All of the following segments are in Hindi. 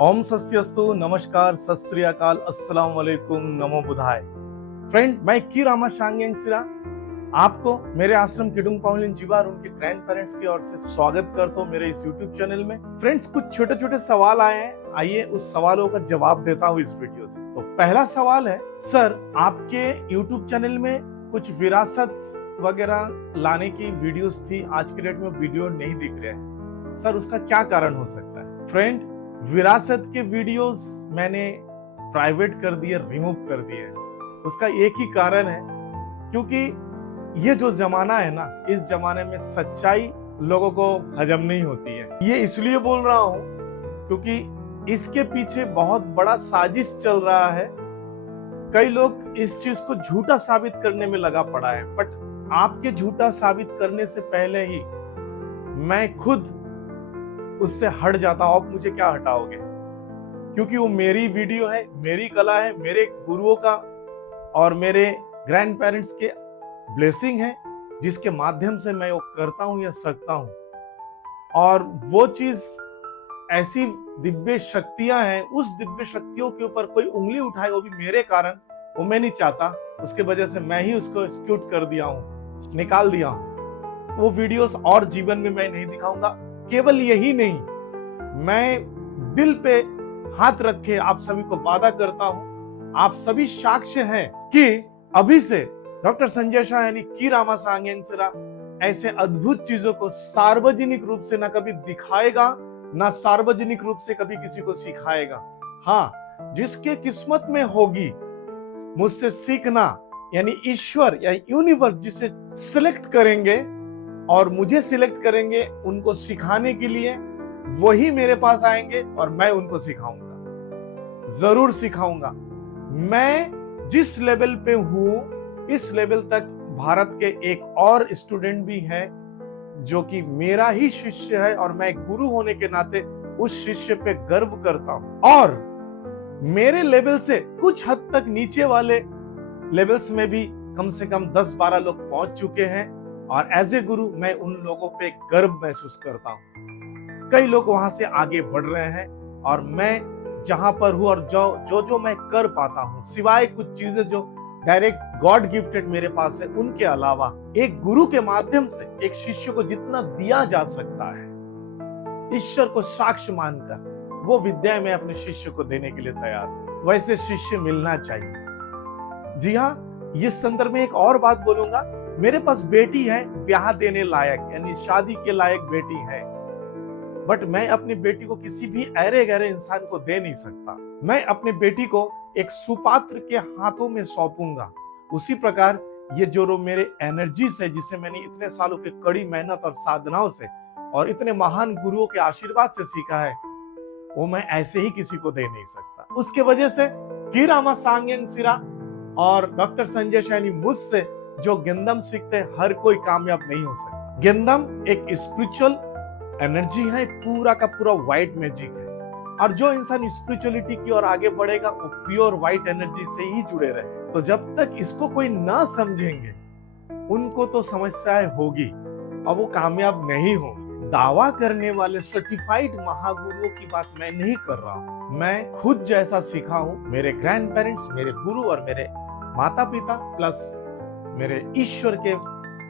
ओम स्वस्तिअस्तु, नमस्कार, सत श्री अकाल, अस्सलाम वालेकुम, नमो बुधाय। फ्रेंड, मैं की रामा सांगेंग सिरा आपको मेरे आश्रम किडुंग पाउलिन जीवार उनके ग्रैंड पेरेंट्स की ओर से स्वागत करता हूँ मेरे इस यूट्यूब चैनल में। फ्रेंड्स, कुछ छोटे छोटे सवाल आए हैं, आइए उस सवालों का जवाब देता हूँ इस वीडियो से। तो पहला सवाल है, सर आपके यूट्यूब चैनल में कुछ विरासत वगैरह लाने की वीडियोस थी, आज के डेट में वीडियो नहीं दिख रहे हैं, सर उसका क्या कारण हो सकता है? फ्रेंड, विरासत के वीडियोस मैंने प्राइवेट कर दिए, रिमूव कर दिए। उसका एक ही कारण है, क्योंकि ये जो जमाना है ना, इस जमाने में सच्चाई लोगों को हजम नहीं होती है। ये इसलिए बोल रहा हूं क्योंकि इसके पीछे बहुत बड़ा साजिश चल रहा है। कई लोग इस चीज को झूठा साबित करने में लगा पड़ा है, बट आपके झूठा साबित करने से पहले ही मैं खुद उससे हट जाता हूं। आप मुझे क्या हटाओगे? क्योंकि वो मेरी वीडियो है, मेरी कला है, मेरे गुरुओं का और मेरे ग्रैंड पेरेंट्स के ब्लेसिंग है, जिसके माध्यम से मैं वो करता हूं या सकता हूं। और वो चीज ऐसी दिव्य शक्तियां हैं, उस दिव्य शक्तियों के ऊपर कोई उंगली उठाए, वो भी मेरे कारण, वो मैं नहीं चाहता। उसके वजह से मैं ही उसको एक्सक्यूट कर दिया हूं, निकाल दिया हूं। वो वीडियोस और जीवन में मैं नहीं दिखाऊंगा। केवल यही नहीं, मैं दिल पे हाथ रख के आप सभी को वादा करता हूं, आप सभी साक्ष्य हैं कि अभी से डॉक्टर संजय शाह यानी की रामा सांगेंग सिरा ऐसे अद्भुत चीजों को सार्वजनिक रूप से ना कभी दिखाएगा, ना सार्वजनिक रूप से कभी किसी को सिखाएगा। हाँ, जिसके किस्मत में होगी मुझसे सीखना, यानी ईश्वर या यूनिवर्स जिसे सिलेक्ट करेंगे और मुझे सिलेक्ट करेंगे उनको सिखाने के लिए, वही मेरे पास आएंगे और मैं उनको सिखाऊंगा, जरूर सिखाऊंगा। मैं जिस लेवल पे हूं, इस लेवल तक भारत के एक और स्टूडेंट भी है जो कि मेरा ही शिष्य है, और मैं गुरु होने के नाते उस शिष्य पे गर्व करता हूं। और मेरे लेवल से कुछ हद तक नीचे वाले लेवल्स में भी कम से कम 10-12 लोग पहुंच चुके हैं, और एज ए गुरु मैं उन लोगों पे गर्व महसूस करता हूं। कई लोग वहां से आगे बढ़ रहे हैं, और मैं जहां पर हूं और जो मैं कर पाता हूं, सिवाय कुछ चीजें जो डायरेक्ट गॉड गिफ्टेड मेरे पास है, उनके अलावा एक गुरु के माध्यम से एक शिष्य को जितना दिया जा सकता है, ईश्वर को साक्ष्य मानकर, वो विद्या मैं अपने शिष्य को देने के लिए तैयार हूं। वैसे शिष्य मिलना चाहिए। जी हाँ, इस संदर्भ में एक और बात बोलूंगा। मेरे पास बेटी है ब्याह देने लायक, यानी शादी के लायक बेटी है, बट मैं अपनी बेटी को किसी भी अरे गहरे इंसान को दे नहीं सकता। मैं अपनी बेटी को एक सुपात्र के हाथों में सौंपूंगा। उसी प्रकार ये जो मेरे एनर्जीज है, जिसे मैंने इतने सालों की कड़ी मेहनत और साधनाओं से और इतने महान गुरुओं के आशीर्वाद से सीखा है, वो मैं ऐसे ही किसी को दे नहीं सकता। उसके वजह से की रामा सांगेंग सिरा और डॉक्टर संजय शाह मुझसे जो गेंदम सीखते हैं, हर कोई कामयाब नहीं हो सकता। गेंदम एक स्पिरिचुअल एनर्जी है, पूरा का पूरा व्हाइट मैजिक है, और जो इंसान स्पिरिचुअलिटी की ओर आगे बढ़ेगा वो प्योर व्हाइट एनर्जी से ही जुड़े रहे। तो जब तक इसको कोई ना समझेंगे, उनको तो समस्याएं होगी और वो कामयाब नहीं होंगे। दावा करने वाले सर्टिफाइड महागुरुओं की बात मैं नहीं कर रहा हूं। मैं खुद जैसा सीखा हूं, मेरे ग्रैंड पेरेंट्स, मेरे गुरु और मेरे माता पिता प्लस मेरे ईश्वर के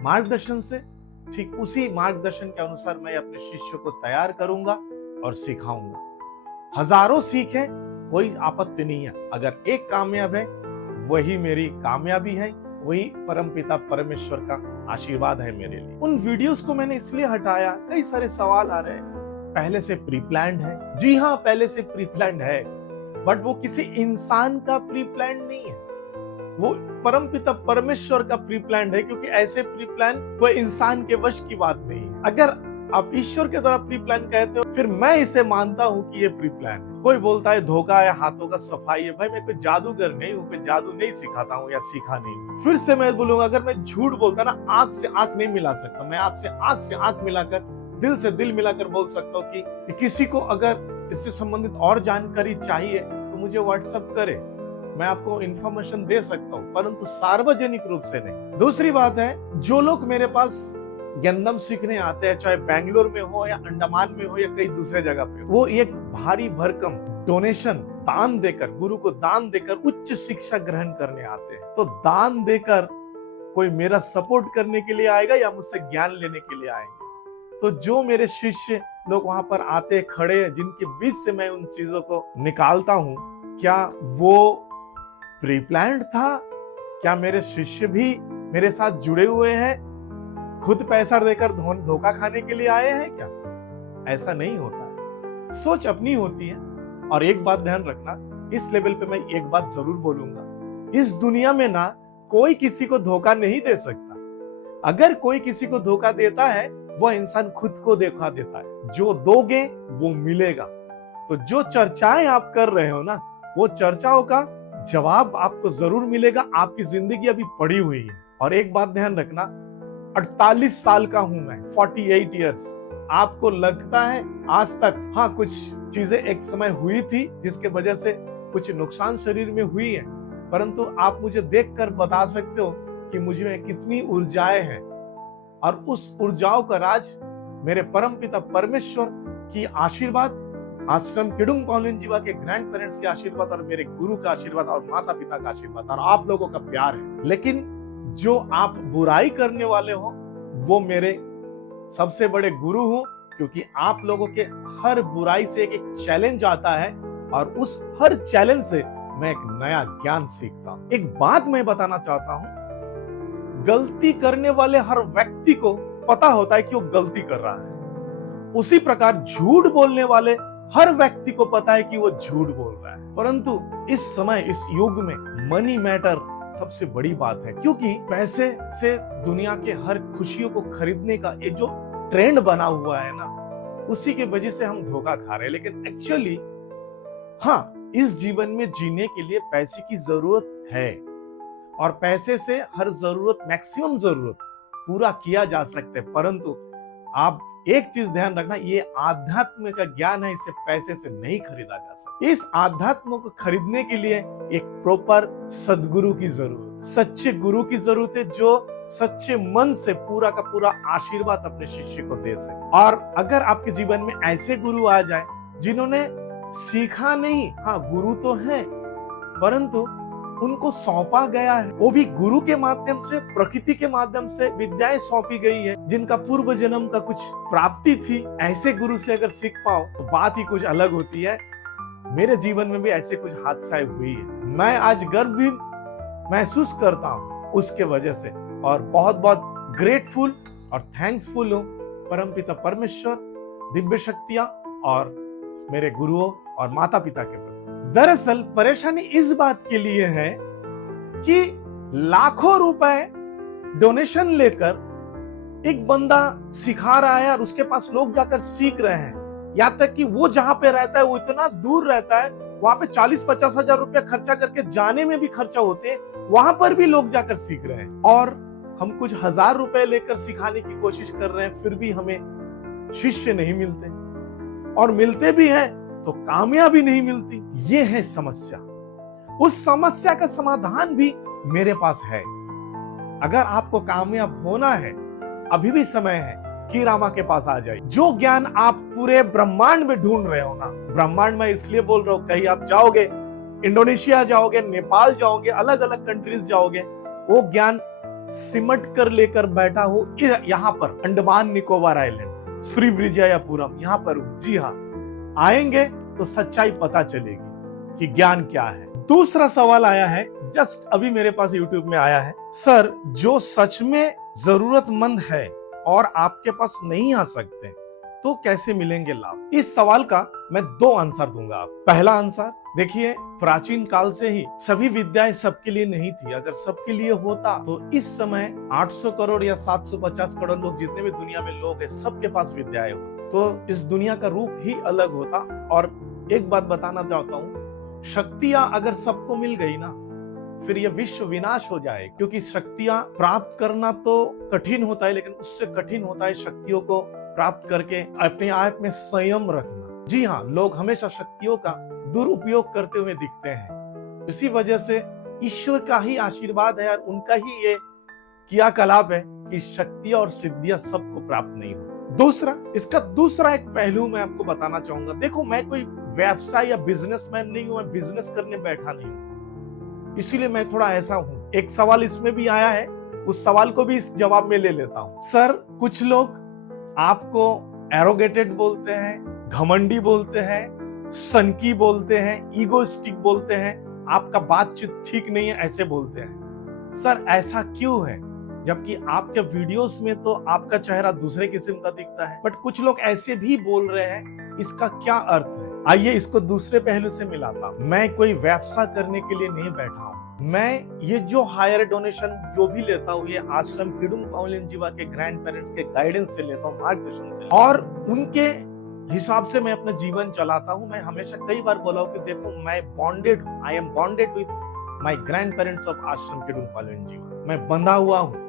मार्गदर्शन से, ठीक उसी मार्गदर्शन के अनुसार मैं अपने शिष्य को तैयार करूंगा और सिखाऊंगा। हजारों सीखें, कोई आपत्ति नहीं है। अगर एक कामयाब है, वही मेरी कामयाबी है, वही परमपिता परमेश्वर का आशीर्वाद है मेरे लिए। उन वीडियोस को मैंने इसलिए हटाया, कई सारे सवाल आ रहे हैं, पहले से प्री प्लान्ड है। जी हाँ, पहले से प्री प्लान्ड है, बट वो किसी इंसान का प्री प्लान नहीं है, वो परमपिता परमेश्वर का प्री प्लान है। क्योंकि ऐसे प्री प्लान कोई इंसान के वश की बात नहीं है। अगर आप ईश्वर के द्वारा प्री प्लान कहते हो, फिर मैं इसे मानता हूं कि ये प्री प्लान है। कोई बोलता है धोखा है, हाथों का सफाई है, भाई मैं कोई जादूगर नहीं हूं, कोई जादू नहीं सिखाता हूं या सीखा नहीं। फिर से मैं बोलूंगा, अगर मैं झूठ बोलता ना, आंख से आंख नहीं मिला सकता, मैं आपसे आंख से आंख मिलाकर, दिल से दिल मिलाकर बोल सकता हूँ कि किसी को अगर इससे संबंधित और जानकारी चाहिए तो मुझे व्हाट्सएप करे, मैं आपको इंफॉर्मेशन दे सकता हूं, परंतु सार्वजनिक रूप से नहीं। दूसरी बात है, जो लोग मेरे पास गंदम सीखने आते हैं, चाहे बेंगलोर में हो या अंडमान में हो या कई दूसरे जगह पे हो, वो एक भारी भरकम डोनेशन दान देकर, गुरु को दान देकर उच्च शिक्षा ग्रहण करने आते हैं। तो दान देकर कोई मेरा सपोर्ट करने के लिए आएगा या मुझसे ज्ञान लेने के लिए आएंगे? तो जो मेरे शिष्य लोग वहां पर आते खड़े, जिनके बीच से मैं उन चीजों को निकालता हूं, क्या वो प्री प्लान्ड था? क्या मेरे शिष्य भी मेरे साथ जुड़े हुए हैं, खुद पैसा देकर धोखा खाने के लिए आए हैं क्या? ऐसा नहीं होता है। सोच अपनी होती है। और एक बात ध्यान रखना, इस लेवल पे मैं एक बात जरूर बोलूंगा, इस दुनिया में ना कोई किसी को धोखा नहीं दे सकता। अगर कोई किसी को धोखा देता है, वह इंसान खुद को धोखा देता है। जो दोगे वो मिलेगा। तो जो चर्चाएं आप कर रहे हो ना, वो चर्चाओं का जवाब आपको जरूर मिलेगा। आपकी जिंदगी अभी पड़ी हुई है। और एक बात ध्यान रखना, 48 साल का हूं मैं, 48 इयर्स। आपको लगता है आज तक, हाँ, कुछ चीजें एक समय हुई थी जिसके वजह से कुछ नुकसान शरीर में हुई है, परंतु आप मुझे देखकर बता सकते हो कि मुझ में कितनी ऊर्जाएं हैं। और उस ऊर्जाओं का राज मेरे परमपिता परमेश्वर की आशीर्वाद, आश्रम किडुंग पॉलिन जीवा के ग्रैंड पेरेंट्स के आशीर्वाद और मेरे गुरु का आशीर्वाद और माता पिता का आशीर्वाद और आप लोगों का प्यार है। लेकिन जो आप बुराई करने वाले हो, वो मेरे सबसे बड़े गुरु हो, क्योंकि आप लोगों के हर बुराई से एक चैलेंज आता है और उस हर चैलेंज से मैं एक नया ज्ञान सीखता हूं। एक बात मैं बताना चाहता हूं, गलती करने वाले हर व्यक्ति को पता होता है कि वो गलती कर रहा है। उसी प्रकार झूठ बोलने वाले हर व्यक्ति को पता है कि वो झूठ बोल रहा है। परंतु इस समय, इस युग में मनी मैटर सबसे बड़ी बात है, क्योंकि पैसे से दुनिया के हर खुशियों को खरीदने का एक जो ट्रेंड बना हुआ है ना, उसी के वजह से हम धोखा खा रहे हैं। लेकिन एक्चुअली हाँ, इस जीवन में जीने के लिए पैसे की जरूरत है और पैसे से हर जरूरत, मैक्सिमम जरूरत पूरा किया जा सकता है। परंतु आप एक चीज ध्यान रखना, ये आध्यात्म का ज्ञान है, इसे पैसे से नहीं खरीदा जा सकता। इस आध्यात्म को खरीदने के लिए एक प्रॉपर सदगुरु की जरूरत, सच्चे गुरु की जरूरत है, जो सच्चे मन से पूरा का पूरा आशीर्वाद अपने शिष्य को दे सके। और अगर आपके जीवन में ऐसे गुरु आ जाए जिन्होंने सीखा नहीं, हाँ गुरु तो है, परंतु उनको सौंपा गया है, वो भी गुरु के माध्यम से, प्रकृति के माध्यम से विद्याएं सौंपी गई है, जिनका पूर्व जन्म का कुछ प्राप्ति थी, ऐसे गुरु से अगर सीख पाओ तो बात ही कुछ अलग होती है। मेरे जीवन में भी ऐसे कुछ हादसाएं हुई है। मैं आज गर्व भी महसूस करता हूँ उसके वजह से, और बहुत बहुत ग्रेटफुल और थैंक्सफुल हूँ परमपिता परमेश्वर, दिव्य शक्तियां और मेरे गुरुओं और माता पिता के प्रति। दरअसल परेशानी इस बात के लिए है कि लाखों रुपए डोनेशन लेकर एक बंदा सिखा रहा है और उसके पास लोग जाकर सीख रहे हैं। यहाँ तक कि वो जहां पे रहता है वो इतना दूर रहता है, वहां पे 40-50 हजार रुपया खर्चा करके जाने में भी खर्चा होते हैं, वहां पर भी लोग जाकर सीख रहे हैं। और हम कुछ हजार रुपए लेकर सिखाने की कोशिश कर रहे हैं, फिर भी हमें शिष्य नहीं मिलते, और मिलते भी हैं तो कामयाबी नहीं मिलती। ये है समस्या। उस समस्या का समाधान भी मेरे पास है। अगर आपको कामयाब होना है, अभी भी समय है कि रामा के पास आ जाइए। जो ज्ञान आप पूरे ब्रह्मांड में ढूंढ रहे हो ना, ब्रह्मांड में इसलिए बोल रहा हूं, कहीं आप जाओगे, इंडोनेशिया जाओगे, नेपाल जाओगे, अलग अलग कंट्रीज जाओगे, वो ज्ञान सिमट कर लेकर बैठा हो यहाँ पर अंडमान निकोबार आइलैंड, श्री विजयपुरम, यहाँ पर हूं। जी हाँ, आएंगे तो सच्चाई पता चलेगी कि ज्ञान क्या है। दूसरा सवाल आया है, जस्ट अभी मेरे पास YouTube में आया है, सर जो सच में जरूरतमंद है और आपके पास नहीं आ सकते तो कैसे मिलेंगे लाभ? इस सवाल का मैं 2 आंसर दूंगा आप। पहला आंसर, देखिए प्राचीन काल से ही सभी विद्याएं सबके लिए नहीं थी। अगर सबके लिए होता तो इस समय 800 करोड़ या 750 करोड़ लोग, जितने भी दुनिया में लोग हैं, सबके पास विद्याएं होती, तो इस दुनिया का रूप ही अलग होता। और एक बात बताना चाहता हूँ, शक्तियां अगर सबको मिल गई ना, फिर यह विश्व विनाश हो जाए, क्योंकि शक्तियां प्राप्त करना तो कठिन होता है, लेकिन उससे कठिन होता है शक्तियों को प्राप्त करके अपने आप में संयम रखना। जी हाँ, लोग हमेशा शक्तियों का दुरुपयोग करते हुए दिखते हैं। इसी वजह से ईश्वर का ही आशीर्वाद है और उनका ही ये क्रियाकलाप है कि शक्तियां और सिद्धियां सबको प्राप्त नहीं होती। दूसरा, इसका दूसरा एक पहलू मैं आपको बताना चाहूंगा। देखो, मैं कोई व्यवसाय या बिजनेसमैन नहीं हूं, मैं बिजनेस करने बैठा नहीं हूं, इसीलिए मैं थोड़ा ऐसा हूं। एक सवाल इसमें भी आया है, उस सवाल को भी इस जवाब में ले लेता हूं। सर, कुछ लोग आपको एरोगेटेड बोलते हैं, घमंडी बोलते हैं, सनकी बोलते हैं, ईगोइस्टिक बोलते हैं, आपका बातचीत ठीक नहीं है, ऐसे बोलते हैं। सर, ऐसा क्यों है? जबकि आपके वीडियोस में तो आपका चेहरा दूसरे किस्म का दिखता है, बट कुछ लोग ऐसे भी बोल रहे हैं, इसका क्या अर्थ है? आइए इसको दूसरे पहलू से मिलाता हूं। मैं कोई व्यवसाय करने के लिए नहीं बैठा हूं। मैं ये जो हायर डोनेशन जो भी लेता हूँ, ये आश्रम किडुंग पाउलिन जीवा के ग्रैंड पेरेंट्स के गाइडेंस से लेता हूँ, मार्गदर्शन से, और उनके हिसाब से मैं अपना जीवन चलाता हूँ। मैं हमेशा कई बार बोला हूँ कि देखो, मैं बॉन्डेड हूँ, I am bonded with my grand parents of आश्रम किडुंग पाउलिन जीवा। मैं बंधा हुआ हूँ।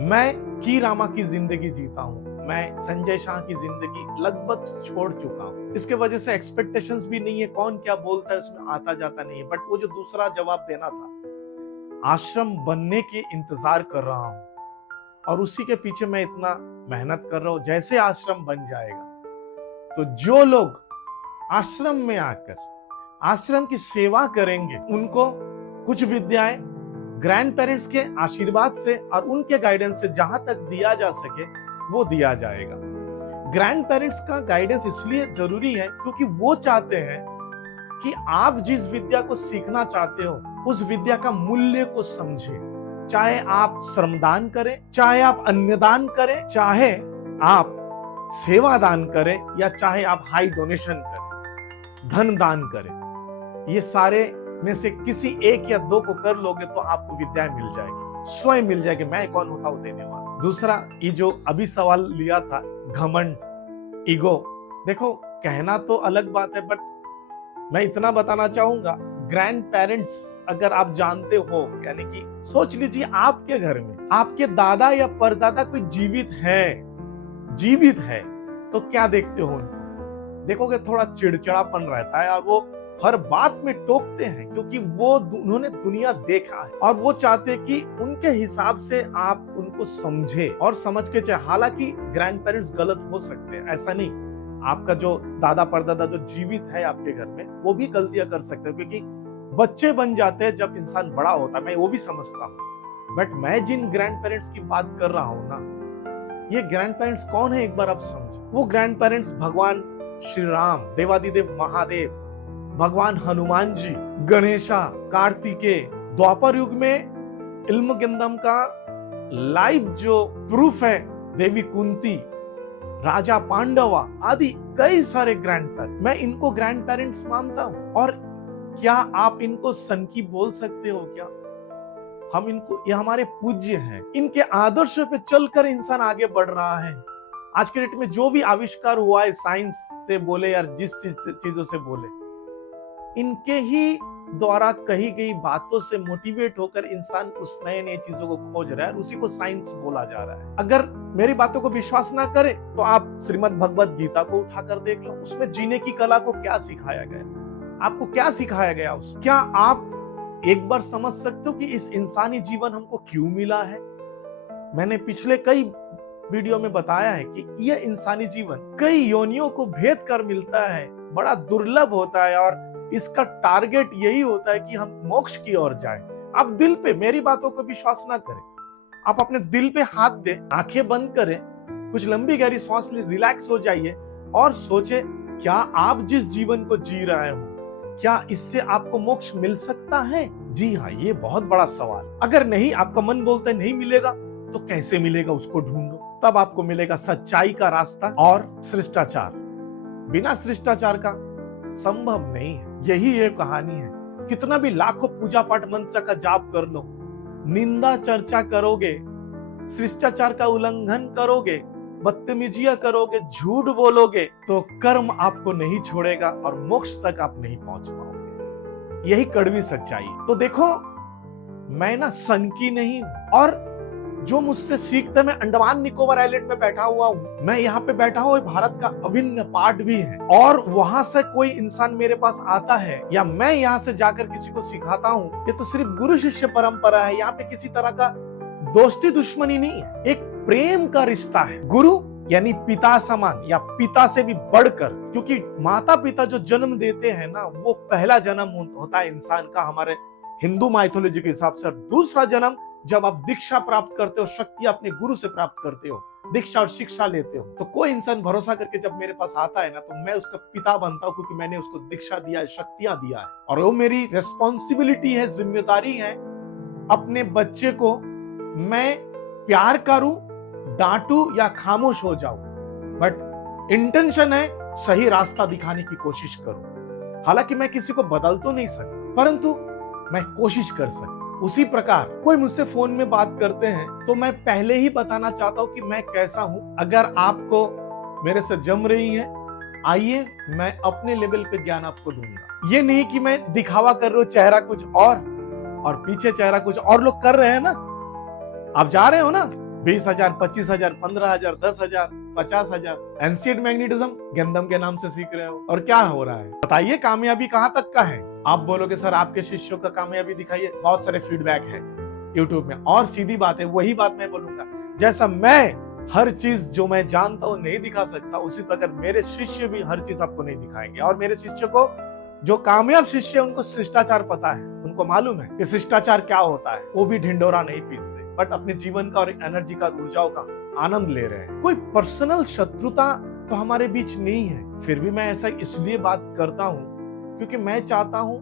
मैं की रामा की जिंदगी जीता हूँ। मैं संजय शाह की जिंदगी लगभग छोड़ चुका हूँ। इसके वजह से एक्सपेक्टेशंस भी नहीं है, कौन क्या बोलता है उसमें आता जाता नहीं है। बट वो जो दूसरा जवाब देना था, आश्रम बनने के इंतजार कर रहा हूँ और उसी के पीछे मैं इतना मेहनत कर रहा हूँ। जैसे आश्रम बन जाएगा तो जो लोग आश्रम में आकर आश्रम की सेवा करेंगे, उनको कुछ विद्याएं ग्रैंड पेरेंट्स के आशीर्वाद से और उनके गाइडेंस से जहां तक दिया जा सके वो दिया जाएगा। ग्रैंड पेरेंट्स का गाइडेंस इसलिए जरूरी है क्योंकि वो चाहते हैं कि आप जिस विद्या को सीखना चाहते हो उस विद्या का मूल्य को समझे। चाहे आप श्रमदान करें, चाहे आप अन्नदान करें, चाहे आप सेवा दान करें, या चाहे आप हाई डोनेशन करें, धन दान करें, ये सारे में से किसी एक या दो को कर लोगे तो आपको विद्या मिल जाएगी, स्वयं मिल जाएगी। मैं कौन होता हूं देने वाला। दूसरा, ये जो अभी सवाल लिया था, घमंड, ईगो, देखो कहना तो अलग बात है, बट मैं इतना बताना चाहूंगा, ग्रैंड पेरेंट्स अगर आप जानते हो, यानी कि सोच लीजिए आपके घर में आपके दादा या परदादा कोई जीवित है तो क्या देखते हो उनको? देखोगे थोड़ा चिड़चिड़ापन रहता है और वो हर बात में टोकते हैं, क्योंकि उन्होंने दुनिया देखा है और वो चाहते हैं कि उनके हिसाब से आप उनको समझे और समझ के चाहे। हालांकि ग्रैंड पेरेंट्स गलत हो सकते हैं, ऐसा नहीं। आपका जो दादा परदादा जो जीवित है आपके घर में, वो भी गलतियां कर सकते हैं, क्योंकि बच्चे बन जाते हैं जब इंसान बड़ा होता है, मैं वो भी समझता हूँ। बट मैं जिन ग्रैंड पेरेंट्स की बात कर रहा हूँ ना, ये ग्रैंड पेरेंट्स कौन है एक बार आप समझे। वो ग्रैंड पेरेंट्स भगवान श्री राम, देवादिदेव महादेव, भगवान हनुमान जी, गणेशा, कार्तिकेय, द्वापर युग में इल्मगिंदम का लाइव जो प्रूफ है, देवी कुंती, राजा पांडवा आदि कई सारे ग्रैंड पेरेंट्स, मैं इनको ग्रैंड पेरेंट्स मानता हूं। और क्या आप इनको सनकी बोल सकते हो क्या? हम इनको, ये हमारे पूज्य हैं, इनके आदर्शों पे चलकर इंसान आगे बढ़ रहा है। आज के डेट में जो भी आविष्कार हुआ है, साइंस से बोले या जिस चीजों से बोले, इनके ही द्वारा कही गई बातों से मोटिवेट होकर इंसान उस नए नए चीजों को खोज रहा है और उसी को साइंस बोला जा रहा है। अगर मेरी बातों को विश्वास ना करे तो आप श्रीमद् भगवद गीता को उठाकर देख लो, उसमें जीने की कला को क्या सिखाया गया, आपको क्या सिखाया गया उसमें। क्या आप एक बार समझ सकते हो कि इस इंसानी जीवन हमको क्यों मिला है? मैंने पिछले कई वीडियो में बताया है कि यह इंसानी जीवन कई योनियों को भेद कर मिलता है, बड़ा दुर्लभ होता है और इसका टारगेट यही होता है कि हम मोक्ष की ओर जाएं। आप दिल पे मेरी बातों को विश्वास ना करें, आप अपने दिल पे हाथ दें, आंखें बंद करें, कुछ लंबी गहरी सांस ले, रिलैक्स हो जाइए और सोचे, क्या आप जिस जीवन को जी रहे हो, क्या इससे आपको मोक्ष मिल सकता है? जी हाँ, ये बहुत बड़ा सवाल। अगर नहीं, आपका मन बोलता है नहीं मिलेगा, तो कैसे मिलेगा उसको ढूंढो, तब आपको मिलेगा सच्चाई का रास्ता और शिष्टाचार। बिना शिष्टाचार का संभव नहीं है। यही ये कहानी है। कितना भी लाखों पूजा पाठ मंत्र का जाप कर लो, निंदा चर्चा करोगे, शिष्टाचार का उल्लंघन करोगे, बदतमीजियां करोगे, झूठ बोलोगे, तो कर्म आपको नहीं छोड़ेगा और मोक्ष तक आप नहीं पहुंच पाओगे। यही कड़वी सच्चाई। तो देखो, मैं ना सनकी नहीं हूं, और जो मुझसे सीखते, मैं अंडमान निकोबार आइलैंड में बैठा हुआ हूँ, मैं यहाँ पे बैठा हूँ, भारत का अभिन्न पार्ट भी है, और वहां से कोई इंसान मेरे पास आता है या मैं यहाँ से जाकर किसी को सिखाता हूँ, ये तो सिर्फ गुरु शिष्य परंपरा है। यहाँ पे किसी तरह का दोस्ती दुश्मनी नहीं है, एक प्रेम का रिश्ता है। गुरु यानी पिता समान या पिता से भी बढ़कर, क्योंकि माता पिता जो जन्म देते हैं ना, वो पहला जन्म होता है इंसान का हमारे हिंदू माइथोलॉजी के हिसाब से। दूसरा जन्म जब आप दीक्षा प्राप्त करते हो, शक्ति अपने गुरु से प्राप्त करते हो, दीक्षा और शिक्षा लेते हो, तो कोई इंसान भरोसा करके जब मेरे पास आता है ना, तो मैं उसका पिता बनता हूं, क्योंकि मैंने उसको दीक्षा दिया है, शक्तियां दिया है। और वो मेरी रिस्पॉन्सिबिलिटी है, जिम्मेदारी है, अपने बच्चे को मैं प्यार करूं, डांटू या खामोश हो जाऊं, बट इंटेंशन है सही रास्ता दिखाने की कोशिश करूं। हालांकि मैं किसी को बदल तो नहीं सकता, परंतु मैं कोशिश कर सकता। उसी प्रकार कोई मुझसे फोन में बात करते हैं तो मैं पहले ही बताना चाहता हूं कि मैं कैसा हूं। अगर आपको मेरे से जम रही है, आइए, मैं अपने लेवल पे ज्ञान आपको दूंगा। ये नहीं कि मैं दिखावा कर रहा हूं, चेहरा कुछ और पीछे चेहरा कुछ और। लोग कर रहे हैं ना, आप जा रहे हो ना, 20,000, 25,000, 15,000, 10,000, 50,000 एंशिएंट मैग्नेटिज्म गंदम के नाम से सीख रहे हो। और क्या हो रहा है बताइए? कामयाबी कहां तक का है? आप बोलोगे सर आपके शिष्यों का कामयाबी दिखाइए, बहुत सारे फीडबैक है यूट्यूब में। और सीधी बात है, वही बात मैं बोलूंगा, जैसा मैं हर चीज जो मैं जानता हूं नहीं दिखा सकता, उसी प्रकार मेरे शिष्य भी हर चीज आपको नहीं दिखाएंगे। और मेरे शिष्य को, जो कामयाब शिष्य है, उनको शिष्टाचार पता है, उनको मालूम है कि शिष्टाचार क्या होता है। वो भी ढिंडोरा नहीं पीसते, बट अपने जीवन का और एनर्जी का, ऊर्जाओं का आनंद ले रहे हैं। कोई पर्सनल शत्रुता तो हमारे बीच नहीं है, फिर भी मैं ऐसा इसलिए बात करता हूं क्योंकि मैं चाहता हूं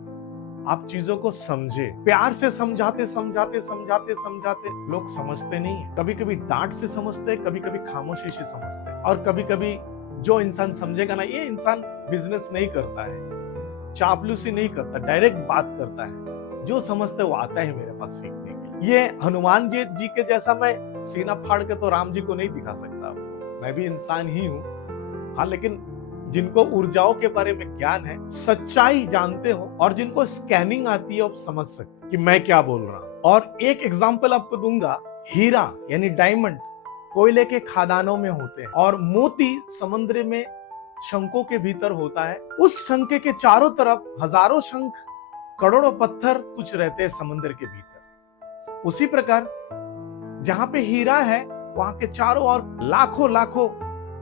आप चीजों को समझे। प्यार से समझाते समझाते समझाते समझाते लोग समझते नहीं है। कभी कभी डांट से समझते हैं, कभी कभी खामोशी से समझते हैं, और कभी कभी जो इंसान समझेगा ना, ये इंसान बिजनेस नहीं करता है, चापलूसी नहीं करता, डायरेक्ट बात करता है। जो समझते वो आता है मेरे पास सीखने के लिए। ये हनुमान जी के जैसा मैं सीना फाड़ के तो राम जी को नहीं दिखा सकता, मैं भी इंसान ही हूँ। हाँ, लेकिन जिनको ऊर्जाओं के बारे में ज्ञान है, सच्चाई जानते हो, और जिनको स्कैनिंग आती है, वो समझ सकते कि मैं क्या बोल रहा हूं। और एक एग्जांपल आपको दूंगा, हीरा यानी डायमंड कोयले के खदानों में होते हैं, और मोती समुद्र में शंखों के भीतर होता है। उस शंख के चारों तरफ हजारों शंख, करोड़ों पत्थर कुछ रहते हैं समुद्र के भीतर। उसी प्रकार जहां पे हीरा है, वहां के चारों ओर लाखों लाखों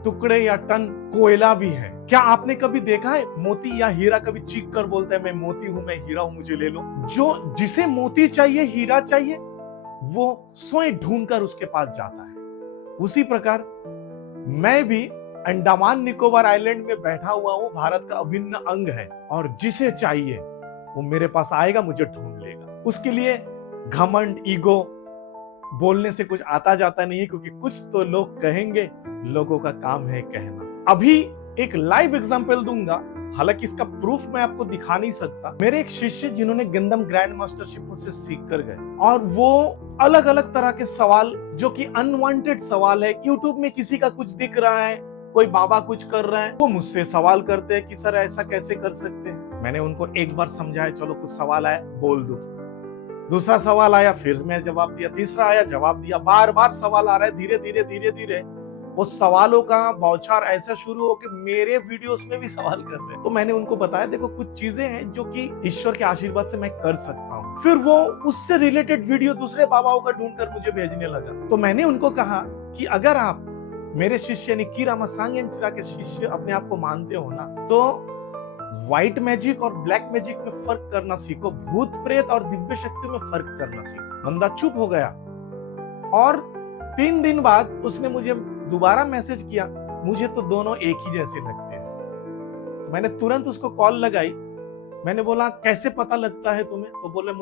टुकड़े या टन कोयला भी है। क्या आपने कभी देखा है मोती या हीरा कभी चीख कर बोलता है मैं मोती हूं, मैं हीरा हूं, मुझे ले लो? जो जिसे मोती चाहिए, हीरा चाहिए, वो स्वयं ढूंढकर उसके पास जाता है। उसी प्रकार मैं भी अंडमान निकोबार आइलैंड में बैठा हुआ हूं, भारत का अभिन्न अंग है, और जिसे चाहिए वो मेरे पास आएगा, मुझे ढूंढ लेगा। उसके लिए घमंड, ईगो बोलने से कुछ आता जाता नहीं है, क्योंकि कुछ तो लोग कहेंगे, लोगों का काम है कहना। अभी एक लाइव एग्जांपल दूंगा, हालांकि इसका प्रूफ मैं आपको दिखा नहीं सकता। मेरे एक शिष्य जिन्होंने गंदम ग्रैंड मास्टरशिप से सीख कर गए, और वो अलग अलग तरह के सवाल, जो कि अनवांटेड सवाल है, यूट्यूब में किसी का कुछ दिख रहा है, कोई बाबा कुछ कर रहा है, वो मुझसे सवाल करते हैं कि सर ऐसा कैसे कर सकते हैं। मैंने उनको एक बार समझाया, चलो कुछ सवाल आया बोल दो, दूसरा सवाल आया फिर मैं जवाब दिया, तीसरा आया जवाब दिया, बार बार सवाल आ रहा है। धीरे धीरे धीरे धीरे वो सवालों का बौछार ऐसा शुरू हो कि मेरे वीडियोस में भी सवाल कर रहे हैं। तो मैंने उनको बताया, देखो कुछ चीजें हैं जो कि ईश्वर के आशीर्वाद से मैं कर सकता हूँ। फिर वो उससे रिलेटेड वीडियो दूसरे बाबाओं का ढूंढकर मुझे भेजने लगा। तो मैंने उनको कहा कि अगर आप मेरे शिष्य यानी की रामा सांग्यान सिरा के शिष्य अपने आप को मानते हो ना, तो व्हाइट मैजिक और ब्लैक मैजिक में फर्क करना सीखो, भूत प्रेत और दिव्य शक्ति में फर्क करना सीखो। बंदा चुप हो गया, और 3 दिन बाद उसने मुझे दोबारा मैसेज किया, मुझे तो दोनों एक ही जैसे लगते हैं। मैंने तुरंत उसको कॉल लगाई, मैंने बोला कैसे पता लगता है तुम्हें? तो बोले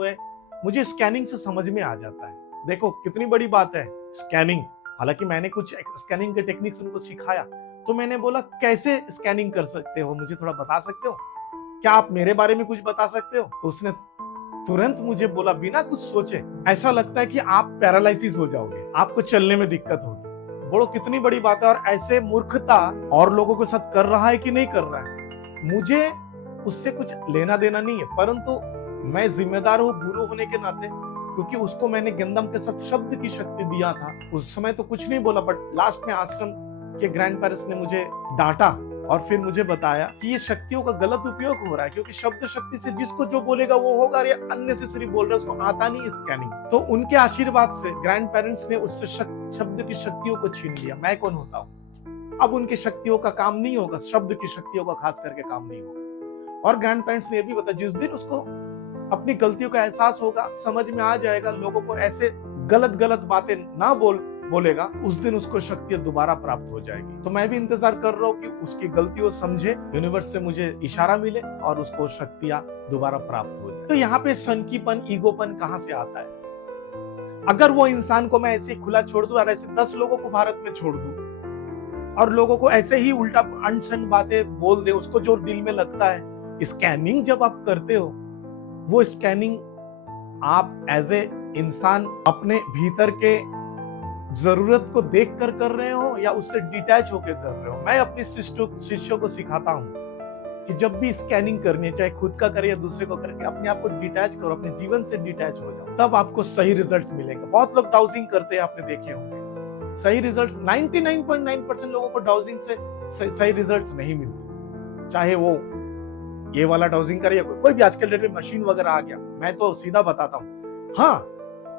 मुझे स्कैनिंग से समझ में आ जाता है। देखो कितनी बड़ी बात है स्कैनिंग। हालांकि मैंने कुछ स्कैनिंग के टेक्निक्स उनको सिखाया, तो मैंने बोला कैसे स्कैनिंग कर सकते हो, मुझे थोड़ा बता सकते हो? क्या आप मेरे बारे में कुछ बता सकते हो? तो उसने तुरंत मुझे बोला बिना कुछ सोचे, ऐसा लगता है कि आप पैरालिसिस हो जाओगे, आपको चलने में दिक्कत होगी। बोलो कितनी बड़ी बात है। और ऐसे मूर्खता और लोगों के साथ कर रहा है कि नहीं कर रहा है, मुझे उससे कुछ लेना देना नहीं है, परंतु मैं जिम्मेदार हूँ गुरु होने के नाते, क्योंकि उसको मैंने गंदम के साथ शब्द की शक्ति दिया था। उस समय तो कुछ नहीं बोला, बट लास्ट में आश्रम के ग्रैंड पेरेंट्स ने मुझे डांटा और फिर मुझे बताया कि ये शक्तियों का गलत उपयोग हो रहा है, क्योंकि शब्द शक्ति से जिसको जो बोलेगा वो होगा, और ये अननेसेसरी बोल रहा है, उसको आता नहीं स्कैनिंग। तो उनके आशीर्वाद से ग्रैंड पेरेंट्स ने उससे शब्द की शक्तियों को छीन लिया। मैं कौन होता हूँ? अब उनकी शक्तियों का काम नहीं होगा, शब्द की शक्तियों का खास करके काम नहीं होगा। और ग्रैंड पेरेंट्स ने ये भी बताया, जिस दिन उसको अपनी गलतियों का एहसास होगा, समझ में आ जाएगा, लोगों को ऐसे गलत गलत बातें ना बोलेगा, उस दिन उसको शक्ति दोबारा प्राप्त हो जाएगी। तो मैं भी इंतजार कर रहा हूँ कि उसकी गलतियों समझे, यूनिवर्स से मुझे इशारा मिले और उसको शक्तियां दोबारा प्राप्त हो जाए। तो यहाँ पे सनकीपन, ईगोपन कहाँ से आता है? अगर वो इंसान को मैं ऐसे ही खुला छोड़ दूं और ऐसे 10 लोगों को भारत में छोड़ दूं और लोगों को ऐसे ही उल्टा अनसन बातें बोल दे, उसको जो दिल में लगता है, स्कैनिंग जब आप करते हो, वो स्कैनिंग आप एज ए इंसान अपने भीतर के जरूरत को देख कर रहे हो या उससे डिटैच होकर कर रहे हो। मैं अपने शिष्यों को सिखाता हूं कि जब भी स्कैनिंग करनी है, चाहे खुद का करे या दूसरे को करे, अपने आप को डिटैच करो, अपने जीवन से डिटैच हो जाओ, तब आपको सही रिजल्ट्स मिलेंगे। बहुत लोग डाउजिंग करते हैं, आपने देखे होंगे, सही रिजल्ट्स 99.9% लोगों को डाउजिंग से सही रिजल्ट्स नहीं मिलते। चाहे वो ये वाला डाउजिंग करे या कोई भी, आजकल डेट में मशीन वगैरह आ गया। मैं तो सीधा बताता हूँ, हाँ,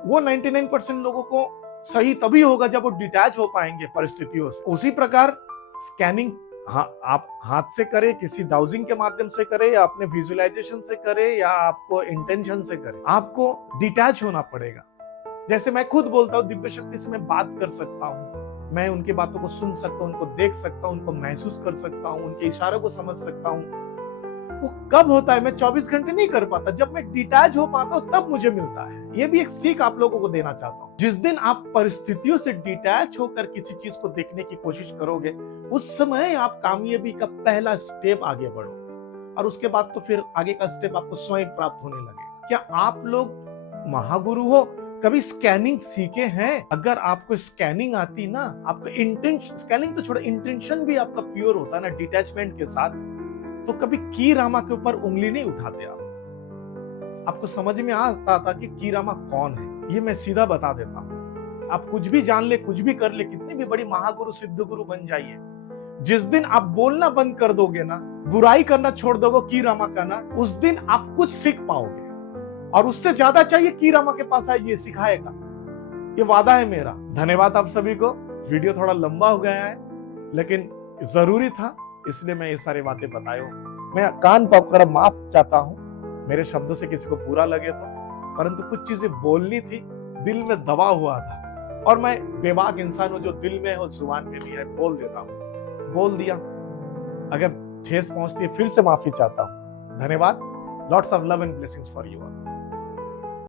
वो 99% लोगों को सही तभी होगा जब वो डिटैच हो पाएंगे परिस्थितियों से। उसी प्रकार स्कैनिंग, हाँ, आप हाथ से करें, किसी डाउजिंग के माध्यम से करें, या अपने विजुअलाइजेशन से करें, या आपको इंटेंशन से करें, आपको डिटैच होना पड़ेगा। जैसे मैं खुद बोलता हूँ, दिव्य शक्ति से मैं बात कर सकता हूँ, मैं उनकी बातों को सुन सकता हूँ, उनको देख सकता हूँ, उनको महसूस कर सकता हूँ, उनके इशारों को समझ सकता हूँ। वो कब होता है? मैं 24 घंटे नहीं कर पाता, जब मैं डिटैच हो पाता हूँ तब मुझे मिलता है। ये भी एक सीख आप लोगों को देना चाहता हूँ। जिस दिन आप परिस्थितियों से डिटैच होकर किसी चीज को देखने की कोशिश करोगे, उस समय आप कामयाबी का पहला स्टेप आगे बढ़ोगे, और उसके बाद तो फिर आगे का स्टेप आपको स्वयं प्राप्त होने लगेगा। क्या आप लोग महागुरु हो, कभी स्कैनिंग सीखे हैं? अगर आपको स्कैनिंग आती ना, आपको इंटेंशन, स्कैनिंग तो छोड़ो, इंटेंशन भी आपका प्योर होता ना डिटैचमेंट के साथ, तो कभी की रामा के ऊपर उंगली नहीं उठाते आप। आपको समझ में आता था कि की रामा कौन है? ये मैं सीधा बता देता हूं। आप कुछ भी जान ले, कुछ भी कर ले, कितनी भी बड़ी महागुरु सिद्ध गुरु बन जाइए, जिस दिन आप बोलना बंद कर दोगे ना, बुराई करना छोड़ दोगे की रामा का ना, उस दिन आप कुछ सीख पाओगे। और उससे ज्यादा चाहिए की रामा के पास आइए, सिखाएगा। ये वादा है मेरा। धन्यवाद आप सभी को। वीडियो थोड़ा लंबा हो गया है, लेकिन जरूरी था, इसलिए मैं ये सारी बातें बताई हूँ। मैं कान पकड़ माफ चाहता हूँ, मेरे शब्दों से किसी को बुरा लगे तो, परंतु कुछ चीजें बोलनी थी, दिल में दबा हुआ था, और मैं बेबाक इंसान हूँ, जो दिल में हो जुबान में भी है, बोल देता हूँ। बोल दिया, अगर ठेस पहुंचती है फिर से माफी चाहता हूँ। धन्यवाद। Lots of love and blessings for you all.